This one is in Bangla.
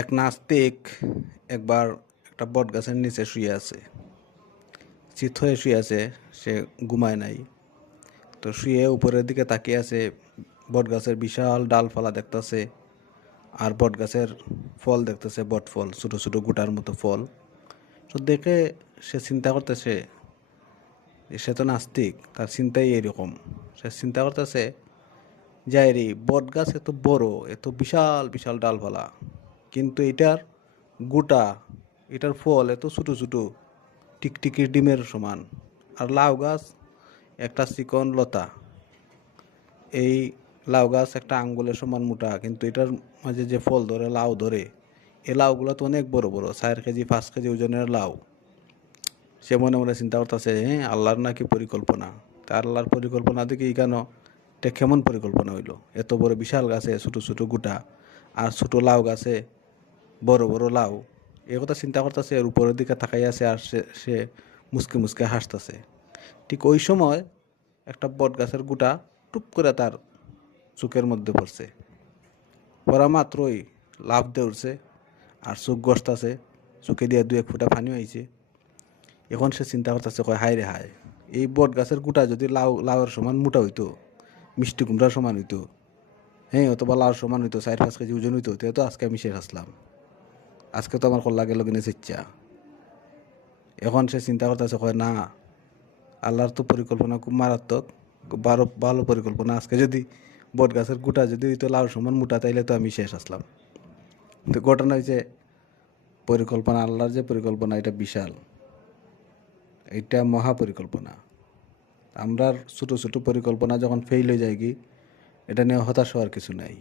এক নাস্তিক একবার একটা বট গাছের নিচে শুয়ে আছে, চিত হয়ে শুয়ে আছে। সে ঘুমায় নাই। তো শুয়ে উপরের দিকে তাকিয়ে আছে, বট গাছের বিশাল ডালপালা দেখতেছে, আর বট গাছের ফল দেখতেছে, বট ফল, ছোটো ছোটো গোটার মতো ফল। তো দেখে সে চিন্তা করতেছে, সে তো নাস্তিক, তার চিন্তাই এরকম। সে চিন্তা করতেছে, যাই রে, বট গাছ এত বড়, এত বিশাল বিশাল ডালপালা, কিন্তু এটার গোটা, এটার ফল এত ছোটো ছোটো, টিকটিকির ডিমের সমান। আর লাউ গাছ একটা চিকন লতা, এই লাউ গাছ একটা আঙ্গুলের সমান মোটা, কিন্তু এটার মাঝে যে ফল ধরে, লাউ ধরে, এই লাউগুলো তো অনেক বড় বড়, 4 কেজি 5 কেজি ওজনের লাউ। সে মনে মনে চিন্তা করতেছে, হ্যাঁ, আল্লাহর নাকি পরিকল্পনা। তা আল্লাহর পরিকল্পনা দেখি কেন, এটা কেমন পরিকল্পনা হইলো? এত বড় বিশাল গাছে ছোটো ছোটো গোটা, আর ছোটো লাউ গাছে বড় বড় লাউ। এই কথা চিন্তা করতেছে, এর উপরের দিকে তাকাই আছে, আর সে সে মুসকে মুসকে হাসতেছে। ঠিক ওই সময় একটা বট গাছের গোটা টুপ করে তার চোখের মধ্যে পড়ছে। পড়া মাত্রই লাফ দিয়ে উঠছে, আর চোখ গসতাছে, চোখে দিয়ে 2-1 ফোঁটা পানি হয়েছে। এখন সে চিন্তা করতেছে, কয় হায় রে হায়, এই বট গাছের গোটা যদি লাউয়ের সমান মোটা হইতো, মিষ্টি কুমড়ার সমান হইতো, হ্যাঁ, অথবা লাউর সমান হইতো, 4-5 কেজি ওজন হইতো, তো আজকে আমি শেষ আসলাম। আজকে তো আমার কল্লা গেল কিনে চিচ্ছা। এখন সে চিন্তা করতেছে, কয় না, আল্লাহর তো পরিকল্পনা খুব মারাত্মক, খুব ভালো ভালো পরিকল্পনা। আজকে যদি বট গাছের গোটা যদি হইতো লাউর সমান মোটা, তাইলে তো আমি শেষ আসলাম। তো ঘটনা হয়েছে, পরিকল্পনা, আল্লাহর যে পরিকল্পনা, এটা বিশাল, এটা মহা পরিকল্পনা। আমরা ছোটো ছোটো পরিকল্পনা যখন ফেল হয়ে যায় কি, এটা নিয়ে হতাশ হওয়ার কিছু নাই।